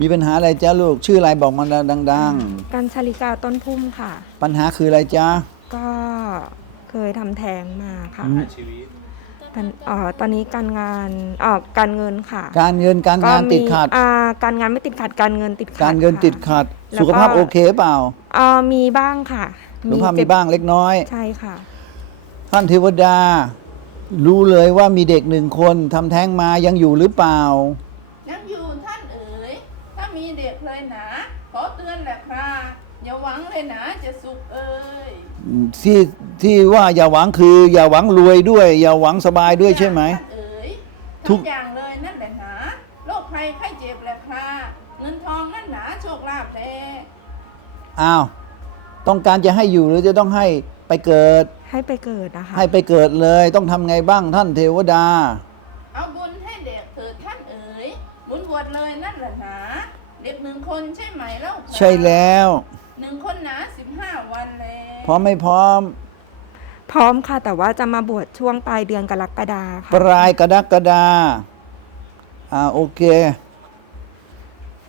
มีปัญหาอะไรจ้าลูก ชื่ออะไรบอกมาดัง กันชลิกาต้นพุ่มค่ะ ๆ ปัญหาคืออะไรจ้า ก็เคยทำแท้งมาค่ะอืม ชีวิตตอนเอ่อตอนนี้การงานเอ่อการเงินค่ะการเงินการงานก็มีติดขัด อ่าการงานไม่ติดขัดการเงินติดขัดการเงินค่ะ ติดขัด แล้วก็ สุขภาพโอเคเปล่า เอ่อมีบ้างค่ะสุขภาพมีเจ็บ้างเล็กน้อย ใช่ค่ะ ท่านเทวดา รู้เลยว่ามีเด็กหนึ่งคนทำแท้งมายังอยู่หรือเปล่า ยังอยู่ท่านเอ๋ย ถ้ามีเด็กเลยหนะ ขอเตือนแหละครับอย่าหวัง เลยนะจะสุขเอ๋ยที่ที่ว่าอย่าหวังคือ อย่าหวังรวยด้วย อย่าหวังสบายด้วยใช่ไหมท่านเอ๋ยทุกทุกอย่างเลยนั่นแหละหนะโรคภัยไข้เจ็บแหละครับเงินทองนั่นหนาโชคลาภแท้อ้าว ต้องการจะให้อยู่หรือจะต้องให้ไปเกิด ให้ไปเกิดนะคะ ให้ไปเกิดเลย ต้องทำไงบ้างท่านเทวดา เอาบุญให้เด็กเถิดท่านเอ๋ยบุญบวชเลยนั่นแหละหนะเด็กหนึ่งคนใช่ไหมเล่าครับใช่แล้ว หนึ่งคนหนาสิบห้าวันแล้วพร้อมไม่พร้อม พร้อมค่ะ แต่ว่าจะมาบวชช่วงปลายเดือนกรกฎาค่ะปลายกรกฎาอ่าโอเค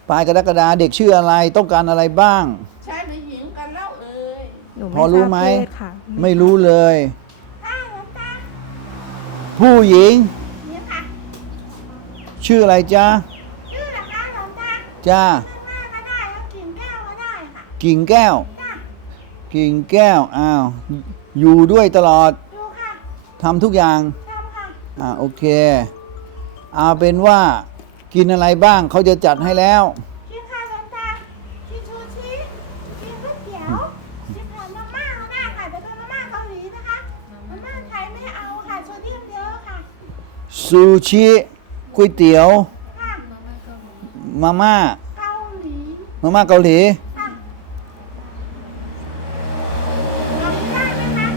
ปลายกรกฎาเด็กชื่ออะไรต้องการอะไรบ้าง ชายหรือหญิงกันเล่าเอ๋ยหนูพอรู้ไหมทาบเพศค่ะ ไม่รู้เลย ข้าหลวงตาผู้หญิง เนี่ยค่ะชื่ออะไรจ๊ะชื่อละคะหลวงตาจ้า กิ่งแก้วจ้ากิ่งแก้ว อ้าว อยู่ด้วยตลอด ดูค่ะทำทุกอย่าง ทำค่ะอ่า โอเค เอาเป็นว่า กินอะไรบ้าง เขาจะจัดให้แล้ว กินค่ะหลวงตากินชูชีกินก๋วยเตี๋ยวกินผัดมาม่าก็ได้ค่ะแต่เป็นมาม่าเกาหลีนะคะมาม่าไทยไม่เอาค่ะโซเดียมเยอะค่ะซูชิก๋วยเตี๋ยว ค่ะมาม่าเกาหลี มาม่าเกาหลี ค่ะเอาได้ไหมคะ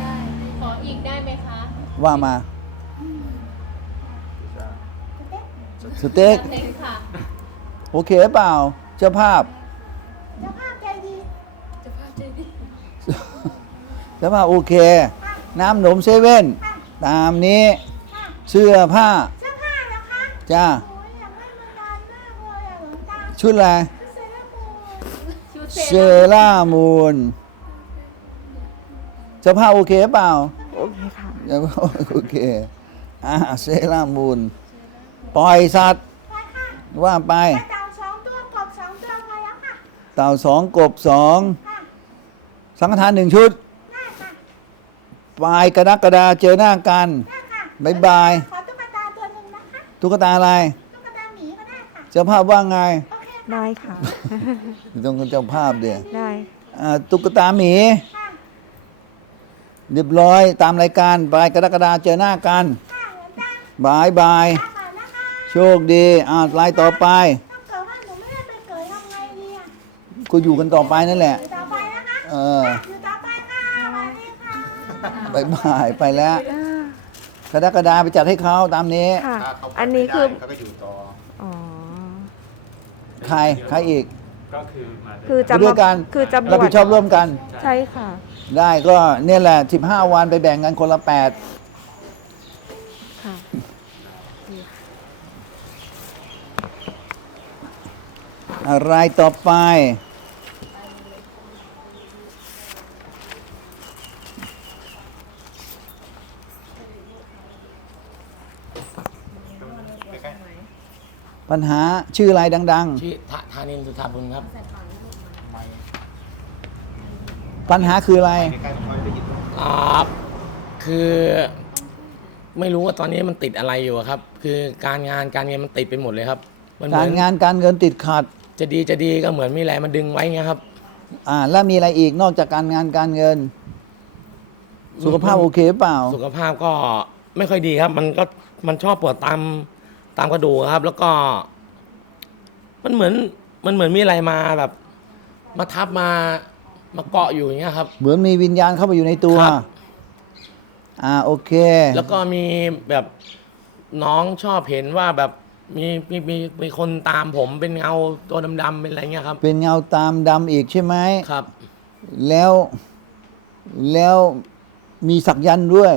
ได้ ขออีกได้ไหมคะ ว่ามา สเต็กสเต็กเต็กค่ะโอเคเปล่า เจ้าภาพ เจ้าภาพใจดีจะพาใจดีเจ้าภาพโอเค น้ำหนมเซเว่น ตามนี้ค่ะเสื้อผ้า เสื้อผ้าเหรอคะจ้า โอ้ยอยากให้มันนานมากเลยอะหลวงตาชุดอะไร ชุดเซรามูนชุดเซรามูนเจ้าภาพโอเคเปล่า โอเคค่ะ เจ้าภาพโอเคอ่าเซรามูนปล่อยสัตว์ไปค่ะว่าไปกระเต่าสองตัวกบสองตัวพอแล้วค่ะเต่าสองกบสองค่ะสังฆทานหนึ่งชุดได้ค่ะปลายกรกฎาเจอหน้ากันได้ค่ะบ๊ายบาย ขอตุ๊กตาตัวหนึ่งนะคะตุ๊กตาอะไร ตุ๊กตาหมีก็ได้ค่ะเจ้าภาพว่าไงโอเคได้ค่ะ ต้องเจ้าภาพเดียได้อ่าตุ๊กตาหมี ค่ะ เรียบร้อยตามรายการปลายกรกฎาเจอหน้ากันค่ะหลวงตาบายบายตาก่อนนะคะโชคดีอ่าลายต่อไปถ้าเกิดว่าหนูไม่ได้ไปเกิดทำไงดีอะก็อยู่กันต่อไปนั่นแหละ อยู่ต่อไปนะคะเออ อยู่ต่อไปค่ะสวัสดีค่ะบายบายไปแล้วกรกฎาไปจัดให้เขาตามนี้ ค่ะ ถ้าเขาอันนี้คือเขาก็อยู่ต่ออ๋อใครใครอีก ก็คือมาด้วยคือจะด้วมายกันคือจะบรับวผิชดชอบร่วมกัน ใช่ค่ะ ได้ก็เนี่ยแหละ15วันไปแบ่งกันคนละค่ะ8อะไรต่อไป ปัญหาชื่ออะไรดัง ชื่อธธานินสุธาบุญครับ ปัญหาคืออะไรใกล้ๆไม่ค่อยได้ยินอ่าคือไม่รู้ว่าตอนนี้มันติดอะไรอยู่อะครับ คือการงานการเงินมันติดไปหมดเลยครับ มันเหกามืรอนงานการเงินติดขัด จะดีจะดีก็เหมือนมีอะไรมาดึงไว้เงี้ยครับ อ่า แล้วมีอะไรอีกนอกจากการงานการเงิน สุขภาพโอเคเปล่า สุขภาพก็ไม่ค่อยดีครับ มันก็มันชอบปวดตามตามกระดูกครับ แล้วก็ มันเหมือนมันเหมือนมีอะไรมาแบบ มาทับมา มาเกาะอยู่อย่างเงี้ยครับ เหมือนมีวิญญาณเข้าไปอยู่ในตัว ครับ อ่าโอเค แล้วก็มีแบบน้องชอบเห็นว่าแบบมีมีมีมีคนตามผมเป็นเงาตัวดำๆเป็นอะไรเงี้ยครับ เป็นเงาตามดำอีกใช่ไหม ครับ แล้วแล้วมีสักยันต์ด้วย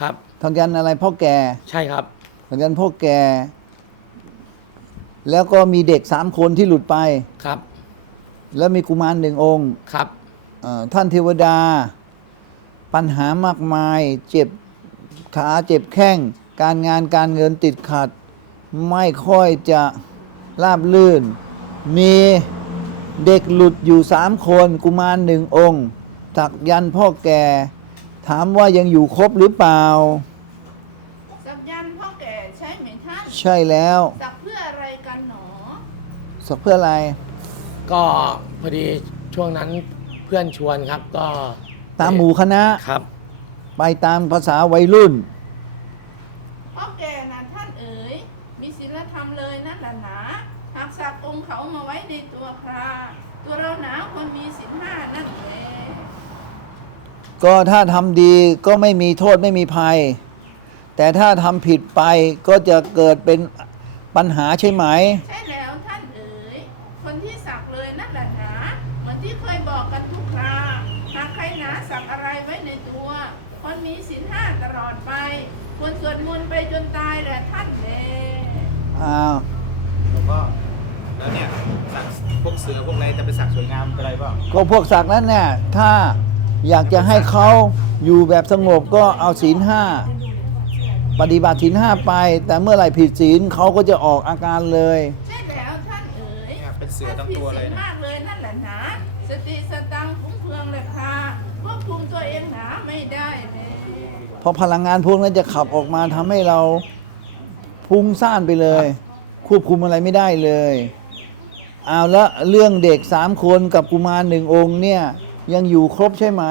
ครับ สักยันต์อะไรพ่อแก่ใช่ครับ สักยันต์พ่อแก่ แล้วก็มีเด็กสามคนที่หลุดไป ครับ แล้วมีกุมารหนึ่งองค์ ครับเอ่อ ท่านเทวดา ปัญหามากมาย เจ็บขาเจ็บแข้ง การงานการเงินติดขัด ไม่ค่อยจะราบลื่น มีเด็กหลุดอยู่สามคนกุมารหนึ่งองค์สักยันต์พ่อแก่ ถามว่ายังอยู่ครบหรือเปล่าสักยันต์พ่อแก่ใช่ไหมท่าน ใช่แล้วสักเพื่ออะไรกันหนอสักเพื่ออะไร ก็พอดีช่วงนั้นเพื่อนชวนครับก็ตามหมู่คณะ ครับ ไปตามภาษาวัยรุ่น พ่อแก่นะท่านเอ๋ย มีศีลธรรมเลยนั่นแหละหนาหากสักองค์เขามาไว้ในตัวคราตัวเราหนาควรมีศีลห้านั่นแหละก็ถ้าทำดีก็ไม่มีโทษไม่มีภัย แต่ถ้าทำผิดไปก็จะเกิดเป็นปัญหาใช่ไหม ใช่แที่เคยบอกกันทุกคราหากใครหนาสักอะไรไว้ในตัวคนมีศีลห้าตลอดไปควรสวดมนต์ไปจนตายแหละท่านแลอ้าวแล้วก็แล้วเนี่ยสักพวกเสือพวกอะไรจะไปสักสวยงามเป็นไรเปล่าก็พวกศักดิ์นั้นเนี่ยถ้าอยากจะให้เขาอยู่แบบสงบก็เอาศีลห้าปฏิบัติศีลห้าไป แต่เมื่อไหร่ผิดศีลเขาก็จะออกอาการเลย สือทั้งตัวเลยท่านผิดศีนะมากเลยนั่นแหละหนาสติสตังค์คุ้มเพืองเลยค่ะควบคุมตัวเองหนาไม่ได้เลยเพราะพลังงานพวกนั้นจะขับออกมาทำให้เราพุ่งซ่านไปเลย ควบคุมอะไรไม่ได้เลยเอาแล้วเรื่องเด็กสามคนกับกุมารหนึ่งองค์เนี่ยยังอยู่ครบใช่ไหม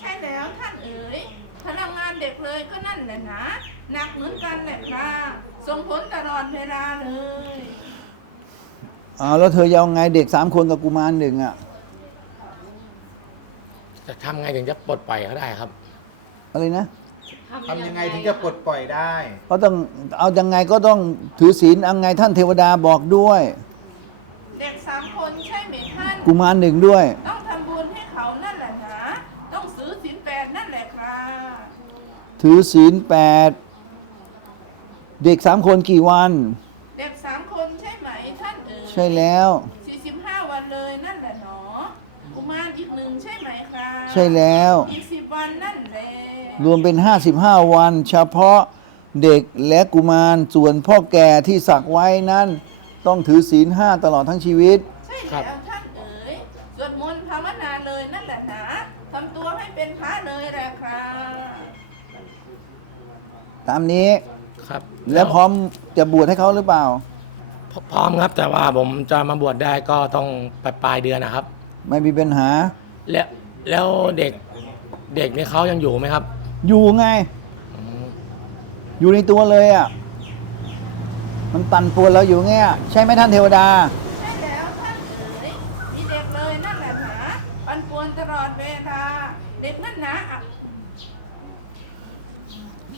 ใช่แล้วท่านเอ๋ย พลังงานเด็กเลยก็นั่นแหละนะ หนักเหมือนกันแหละค่ะส่งผลตลอดเวลาเลย เอาแล้วเธอจะเอาไงเด็กสามคนกับกุมารหนึ่งอะจะทำไงถึงจะปลดปล่อยเขาได้ครับ อะไรนะทำยังไงถึงจะปลดปล่อยได้ ก็ต้องเอายังไงก็ต้องถือศีลเอาไงท่านเทวดาบอกด้วย เด็กสามคนใช่ไหมท่าน กุมารหนึ่งด้วย ต้องทำบุญให้เขานั่นแหละนะ ต้องซื้อสินแปดนั่นแหละค่ะถือศีลแปดเด็กสามคนกี่วันเด็กสาม คนใช่ไหมท่านเอ๋ยใช่แล้ว สี่สิบห้าวันเลยนั่นแหละหนอกุมารอีกหนึ่งใช่ไหมครับใช่แล้ว อีกสิบวันนั่นแหละรวมเป็น 55 วัน เฉพาะเด็กและกุมารส่วนพ่อแก่ที่สักไว้นั้น ต้องถือศีลห้าตลอดทั้งชีวิต ใช่ครับแล้วท่านเอ๋ยสวดมนต์ภาวนาเลยนั่นแหละนะทำตัวให้เป็นพระเลยแหละครับตามนี้ครับแล้วพร้อมจะบวชให้เขาหรือเปล่า พพร้อมครับ แต่ว่าผมจะมาบวชได้ก็ต้องปลายปลายเดือนนะครับ ไม่มีปัญหา แล้วแล้วเด็กเด็กนี่เขายังอยู่ไหมครับ อยู่ไงอืมอยู่ในตัวเลยอะ มันปั่นป่วนเราอยู่ไงอะใช่ไหมท่านเทวดา ใช่แล้วท่านเอ๋ยมีเด็กเลยนั่นแหละนะปันป่วนตลอดเวลา เด็กนั่นนะอะ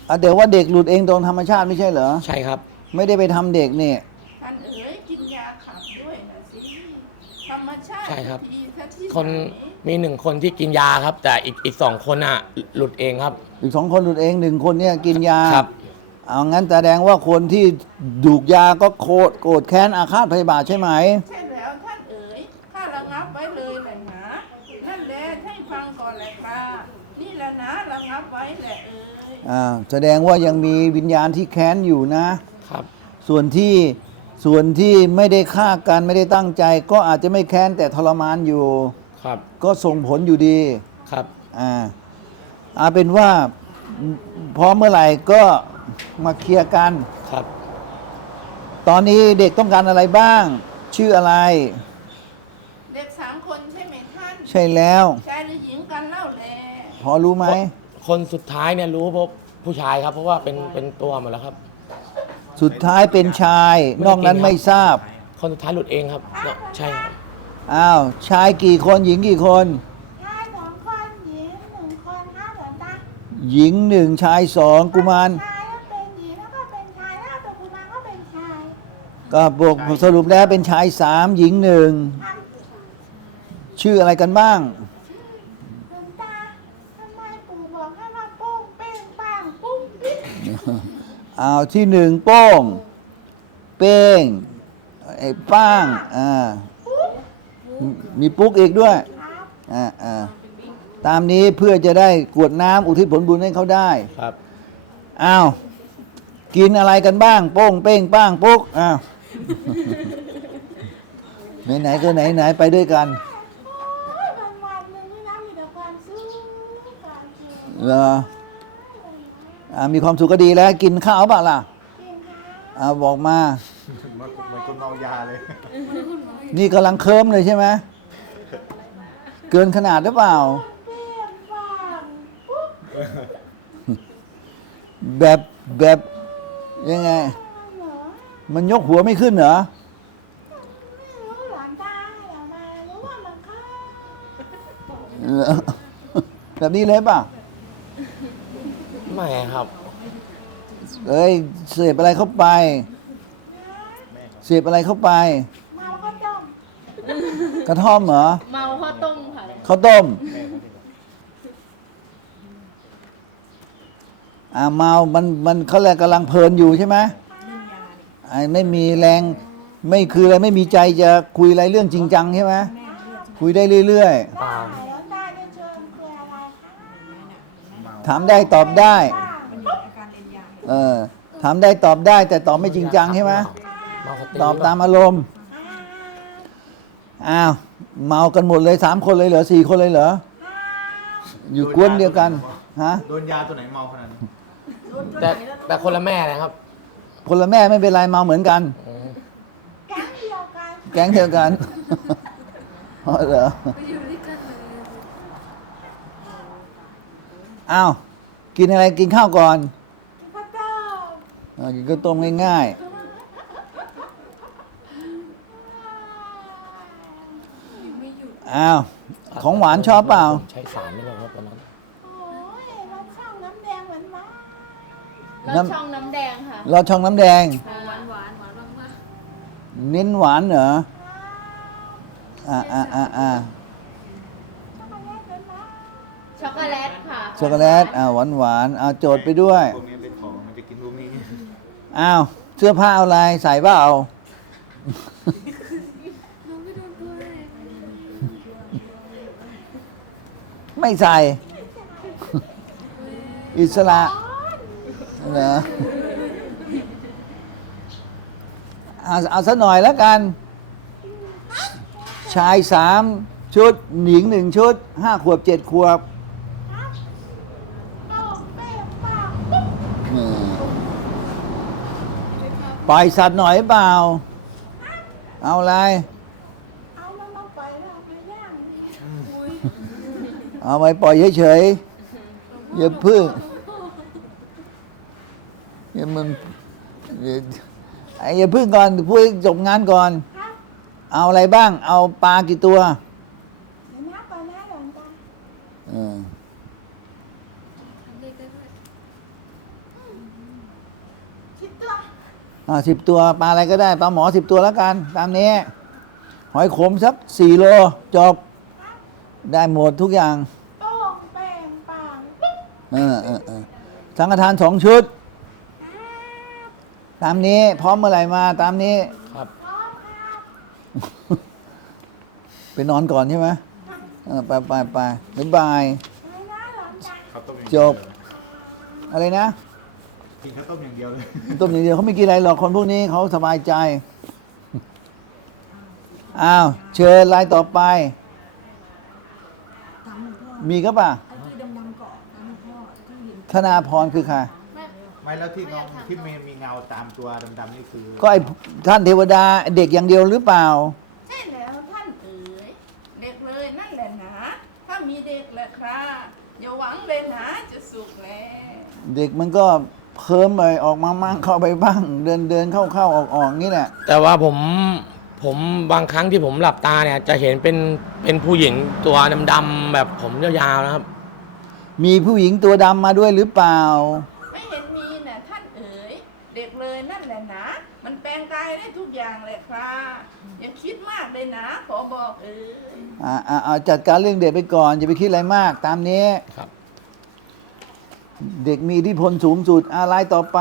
อะเดี๋ยวว่าเด็กหลุดเองตรงธรรมชาติไม่ใช่เหรอ ใช่ครับ ไม่ได้ไปทำเด็กนี่ ท่านเอ๋ยกินยาขับด้วยนะสิธรรมชาติใช่ครับทีสักที่คนไหนมีหนึ่งคนที่กินยาครับ แต่อีกอีกสองคนอะ หลุดเองครับ อีกสองคนหลุดเองหนึ่งคนเนี่ยกินยาครับ เอางั้นแสดงว่าคนที่ดูกยาก็โคตรโกรธแค้นอาฆาตพยาบาทใช่ไหม ใช่แล้วท่านเอ๋ยข้าระงับไว้เลยแหละนะนั่นแหละให้ฟังก่อนแหละครับนี่แหละนะระงับไว้แหละเอ๋ยอ่าแสดงว่ายังมีวิญญาณที่แค้นอยู่นะ ครับ ส่วนที่ ส่วนที่ไม่ได้ฆ่ากันไม่ได้ตั้งใจ ก็อาจจะไม่แค้นแต่ทรมานอยู่ ครับ ก็ส่งผลอยู่ดี ครับ อ่าเอาเป็นว่าพร้อมเมื่อไหร่ก็มาเคลียร์กัน ครับ ตอนนี้เด็กต้องการอะไรบ้าง ชื่ออะไร เด็กสามคนใช่ไหมท่านใช่แล้ว ชายหรือหญิงกันเล่าแลพอรู้ไหม คนสุดท้ายเนี่ยรู้เพราะผู้ชายครับ เพราะว่าเป็นเป็นตัวหมดแล้วครับ สุดท้ายเป็นชาย นอกนั้นไม่ทราบ คนสุดท้ายหลุดเองครับเนอะใช่ครับ อ้าว ชายกี่คนหญิงกี่คน ชายสองคนหญิงหนึ่งคนห้าหลอนตาหญิงหนึ่งชายสองกุมาร ชายแล้วเป็นหญิงแล้วก็เป็นชายแล้วเป็นกุมารก็เป็นชายก็บวกสรุปแล้วเป็นชายสามหญิงหนึ่งทชื่ออะไรกันบ้างำหลอนตาทำไมปู่บอกให้มาโป้งเป้งปังปุ้งปิ๊ง อ้าวที่หนึ่งโป้ง เป้งไอ้ป้างอ่ามีปุ๊กอีกด้วยอ่าอ่าตามนี้เพื่อจะได้กรวดน้ำอุทิศผลบุญให้เขาได้ครับอ้าวกินอะไรกันบ้าง โป้งเป้งป้างปุ๊กอ้าวไหนๆก็ไหนๆไปด้วยกันโอ้ยวันวันๆหนึ่งนี่นะมีแต่ความสุขความสุขเหรออ่า มีความสุขก็ดีแล้ว กินข้าวเปล่าล่ะจริงค่ะอ่าบอกมา เหมือนเหมือนคนเมายาเลย นี่กำลังเคิมเลยใช่ไหมเกินขนาดหรือเปล่าเปรี้ยงปังปุ๊บแบบแบบยังไงเหรอมันยกหัวไม่ขึ้นเหรอไม่รู้หลานตาอย่ามารู้ว่ามันเข้าเหรอแบบนี้เลยเปล่ะ ไม่ครับ เอ้ยเสพอะไรเข้าไปเสพอะไรเข้าไปเมาก็ต้องกระท่อมเหรอเมาข้าวต้มค่ะข้าวต้มอ่าเมามันมันเขาแหละกำลังเพลินอยู่ใช่ไหมไอ้ไม่มีแรงไม่คืออะไรไม่มีใจจะคุยอะไรเรื่องจริงจังใช่ไหมคุยได้เรื่อยเปล่า ได้แล้วได้จะเชิญคืออะไรคะ ๆ ถามได้ตอบได้ปุ๊บเออถามได้ตอบได้ แต่ตอบไม่จริงจังใช่ไหมเมาสติตอบตามอารมณ์อ้าวเมากันหมดเลยสามคนเลยเหรอสี่คนเลยเหรออยู่กวนเดียวกันฮะโดนยาตัวไหนเมาขนาดนั้นแต่แต่คนละแม่นะครับ คนละแม่ไม่เป็นไรเมาเหมือนกันอืมแก๊งเดียวกันแก๊งเดียวกันอ๋อเหรอ อ้าวกินอะไรกินข้าวก่อนพระเจ้าอ่ากินข้าวต้มง่ายๆอ้าวของหวานชอบเปล่า ใช้สารไม่ลงครับตอนนั้นโอ้ยรสช่องน้ำแดงเหมือนหวานรสช่องน้ำแดงค่ะรอช่องน้ำแดง หวานหวานหวานมากเน้นหวานเหรออ่าอ่าอ่าอ่าช็อกโกแลตเป็นหวาน ช็อกโกแลตค่ะช็อกโกแลตอ่าหวานหวานๆอ่าโจทย์ไปด้วย พวกนี้เป็นของมันจะกินพวกนี้อ้าว เสื้อผ้าเอาอะไรใส่เปล่าไม่ใส่ อิสระเหรอเอาเอาสักหน่อยแล้วกัน ชายสามชุด หญิงหนึ่งชุดห้าขวบเจ็ดขวบ โป้งเป้งปังปุ๊บ อืมป ล่อยสัตว์หน่อยเปล่า เอาอะไร เอามันมาปล่อยเราไปย่างเอาไปปล่อยเฉยๆอย่าพึ่งอย่ามึงอย่าไอ้อย่าพึ่งก่อนพูดจบงานก่อน เอาอะไรบ้าง เอาปลากี่ตัว เดี๋ยวนับก่อนนะหลวงตา เออ คิดตัว อ่า สิบตัวปลาอะไรก็ได้ปลาหมอสิบตัวแล้วกัน ตามนี้ หอยขมสักสี่โลจบ ได้หมดทุกอย่างโป้งเป้งปังปุ๊บเออเออเออสังฆทานสองชุด ตามนี้พร้อมเมื่อไหร่มา ตามนี้ ครับพร้อมครับไปนอนก่อนใช่ไหมเออไปไปไปบ๊ายบายไม่นะหลวงตาข้าวต้มอย่างจเดียวบอะไรนะ กินข้าวต้มอย่างเดียวเลยต้มอย่างเดียวเขาไม่กินอะไรหรอกคนพวกนี้เขาสบายใจอ้าวเชิญรายต่อไปมีก็ป่ะธนาพรคือใคร ไม่แล้วที่น้องที่มีมีเงาตามตัวดำๆนี่คือก็ไอ้ท่านเทวดาเด็กอย่างเดียวหรือเปล่า ใช่แล้วท่านเอ๋ยเด็กเลยนั่นแหละหนะถ้ามีเด็กแหละครับอย่าหวังเลยนะจะสุขแลเด็กมันก็ เคิมไปออกมามั่งเข้าไปบ้าง เดินเดินเข้าเข้าออกออกนี่แหละแต่ว่าผมผมบางครั้งที่ผมหลับตาเนี่ย จะเห็นเป็นเป็นผู้หญิงตัวดำๆแบบผมยาวๆนะครับ มีผู้หญิงตัวดำมาด้วยหรือเปล่า ไม่เห็นมีนะท่านเอ๋ยเด็กเลยนั่นแหละนะ มันแปลงกายได้ทุกอย่างเลยครับอย่าคิดมากเลยนะ ขอบอกเอ๋ย อ่าอ่าอ่าจัดการเรื่องเด็กไปก่อนอย่าไปคิดอะไรมากตามนี้ ครับ เด็กมีอิทธิพลสูงสุดอะไรต่อไป